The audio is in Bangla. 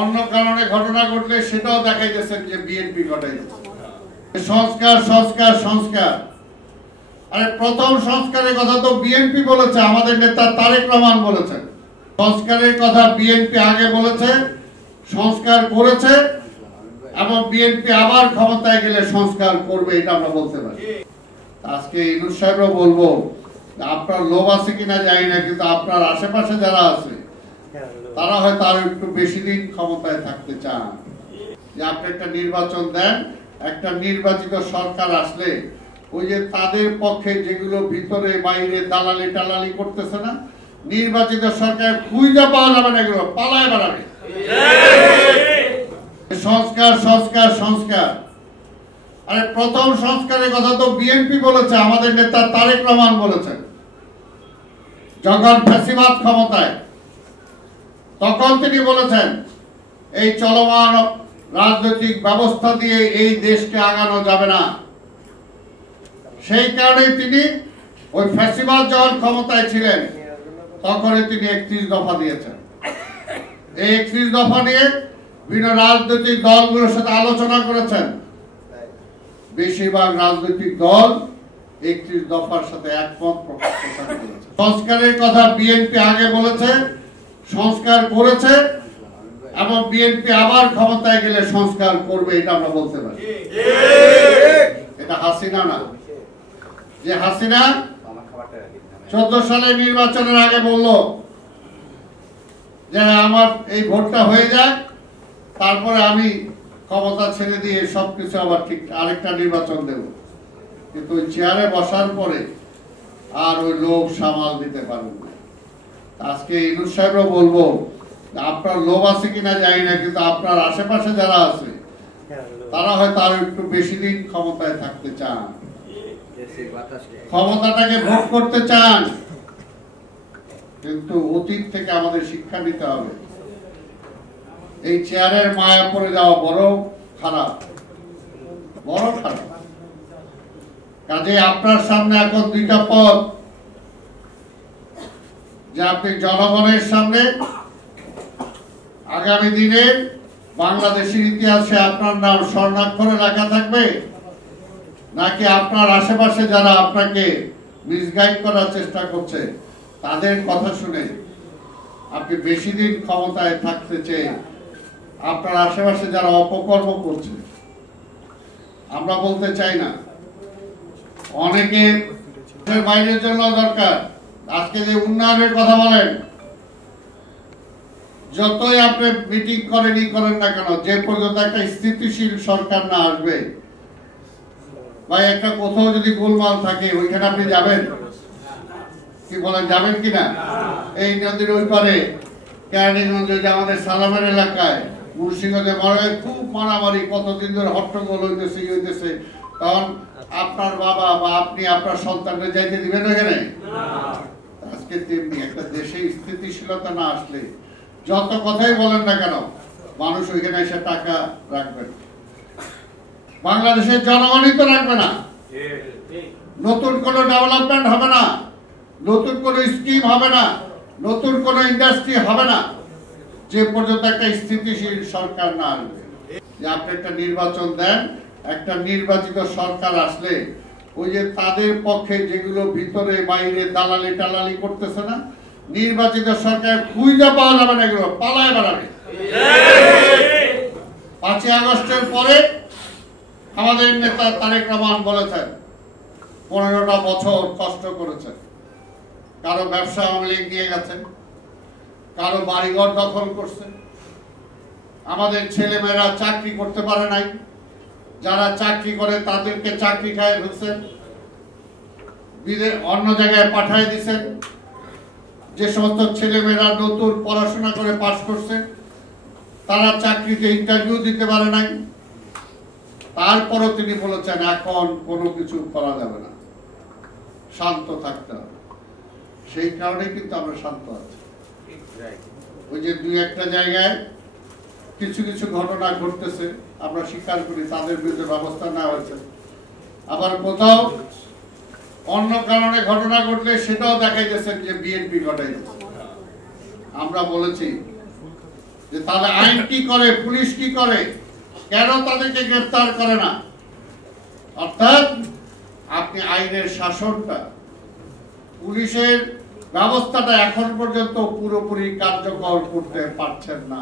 অন্য কারণে ঘটনা ঘটলে সেটাও দেখাইতেছেন যে বিএনপি ঘটাইছে। সংস্কার সংস্কার সংস্কার, আরে প্রথম সংস্কারের কথা তো বিএনপি বলেছে, আমাদের নেতা তারেক রহমান বলেছেন। সংস্কারের কথা বিএনপি আগে বলেছে, সংস্কার করেছে, এবং বিএনপি আবার ক্ষমতায় গেলে সংস্কার করবে, এটা আমরা বলতে পারি। আজকে ইউনূস সাহেবও বলবো, আপনার লোভ আছে কিনা জানি না, কিন্তু আপনার আশেপাশে যারা আছে তারা হয়তো আরো একটু বেশি দিন ক্ষমতায় থাকতে চান। যে আপনি একটা নির্বাচন দেন, একটা নির্বাচিত সরকার আসলে ওই যে তাদের পক্ষে যেগুলো ভিতরে বাইরে দালালি টালালি করতেছে না, নির্বাচিত সরকার খুঁজে পাওয়া যাবে না, এগুলো পালায় বেড়াবে। সংস্কার সংস্কার সংস্কার, আরে প্রথম সংস্কারের কথা তো বিএনপি বলেছে, আমাদের নেতা তারেক রহমান বলেছেন। যখন ফ্যাসিবাদ ক্ষমতায়, তখন তিনি বলেছেন এই চলমান রাজনৈতিক ব্যবস্থা দিয়ে এই দেশকে আগানো যাবে না। সেই কারণে তিনি ওই ফ্যাসিবাদ যখন ক্ষমতায় ছিলেন তখনই তিনি 31 দফা দিয়েছেন। এই 31 দফা নিয়ে বিভিন্ন রাজনৈতিক দলগুলোর সাথে আলোচনা করেছেন। বেশিরভাগ রাজনৈতিক দল 31 দফার সাথে একমত প্রকাশ করেছে। সংস্কারের কথা বিএনপি আগে বলেছে, সংস্কার করেছে, এবং বিএনপি আবার ক্ষমতায় গেলে সংস্কার করবে, এটা আমরা বলতে পারি। এটা হাসিনা না, যে হাসিনা 14 সালে নির্বাচনের আগে বলল যে আমার এই ভোটটা হয়ে যাক, তারপরে আমি ক্ষমতা ছেড়ে দিয়ে সবকিছু আবার ঠিক আরেকটা নির্বাচন দেব। কিন্তু ওই চেয়ারে বসার পরে আর ওই লোভ সামাল দিতে পারবেন না। আজকে ইউনূস সাহেবও বলবো, আপনার লোভ আছে কিনা জানি না, কিন্তু আপনার আশেপাশে যারা আছে তারা হয়তো আরো একটু বেশি দিন ক্ষমতায় থাকতে চান, ক্ষমতাটাকে ভোগ করতে চান। কিন্তু অতীত থেকে আমাদের শিক্ষা নিতে হবে। এই চেয়ারের মায়া পড়ে যাওয়া বড় খারাপ, বড় খারাপ। কাজে আপনার সামনে এখন দুইটা পথ, যে আপনি জনগণের সামনে আগামী দিনে বাংলাদেশের ইতিহাসে আপনার নাম স্বর্ণাক্ষরে লেখা থাকবে, নাকি আপনার আশেপাশে যারা আপনাকে মিসগাইড করার চেষ্টা করছে তাদের কথা শুনে আপনি বেশি দিন ক্ষমতায় থাকতে চেয়ে আপনার আশেপাশে যারা অপকর্ম করছে, আমরা বলতে চাই না, অনেকে বাইরের জন্য দরকার। আজকে যে উন্নয়নের কথা বলেন, যতই আপনি মিটিং করেন না কেন, যে পর্যন্ত একটা স্থিতিশীল সরকার না আসবে, বা একটা কোথাও যদি গোলমাল থাকে, ওইখানে আপনি যাবেন কি বলেন, যাবেন কিনা? এই নদীর ওই পারে কেরানীগঞ্জে যে আমাদের সালামের এলাকায়, মুর্শিদাবাদে খুব মারামারি, কতদিন ধরে হট্টগোল হইতেছে, তখন আপনার বাবা বা আপনি আপনার সন্তানকে যাইতে দিবেন ওখানে? আজকে তেমনি একটা দেশে স্থিতিশীলতা না আসলে যত কথাই বলেন না কেন, মানুষ ওইখানে এসে টাকা রাখবেন, বাংলাদেশের জনগণই তো রাখবে না। নতুন কোনো ডেভেলপমেন্ট হবে না, নতুন কোনো স্কিম হবে না, নতুন কোনো ইন্ডাস্ট্রি হবে না, যে পর্যন্ত একটা স্থিতিশীল সরকার না আসবে। যে আপনি একটা নির্বাচন দেন, একটা নির্বাচিত সরকার আসলে ওই যে তাদের পক্ষে যেগুলো ভিতরে বাইরে দালালি টালালি করতেছে না, নির্বাচিত সরকার খুঁজে পাওয়া যাবে না, এগুলো পালায় বেড়াবে। 5ই আগস্টের পরে আমাদের নেতা তারেক রহমান বলেছেন 15টা বছর কষ্ট করেছেন, কারো ব্যবসা আওয়ামী লীগ নিয়ে গেছেন, কারো বাড়িঘর দখল করছে, আমাদের ছেলেমেয়েরা চাকরি করতে পারে নাই, যারা চাকরি করে তাদেরকে চাকরি খায় ফেলছেন, অন্য জায়গায় পাঠায় দিচ্ছেন। যে সমস্ত ছেলেমেয়েরা নতুন পড়াশোনা করে পাশ করছে তারা চাকরিতে ইন্টারভিউ দিতে পারে নাই। তারপরও তিনি বলেছেন এখন কোনো কিছু করা যাবে না, শান্ত থাকতে হবে। সেই কারণেই কিন্তু আমরা শান্ত আছি। ওই যে দুই একটা জায়গায় কিছু কিছু ঘটনা ঘটতেছে, আমরা স্বীকার করি, তাদের বিরুদ্ধে ব্যবস্থা নেওয়া হয়েছে। আবার কোথাও অন্য কারণে ঘটনা ঘটলে সেটাও দেখাইতেছেন যে বিএনপি ঘটাইছে। আমরা বলেছি যে তাহলে আইন কি করে, পুলিশ কি করে, কেন তাদেরকে গ্রেফতার করে না? অর্থাৎ আপনি আইনের শাসনটা, পুলিশের ব্যবস্থাটা এখন পর্যন্ত পুরোপুরি কার্যকর করতে পারছেন না।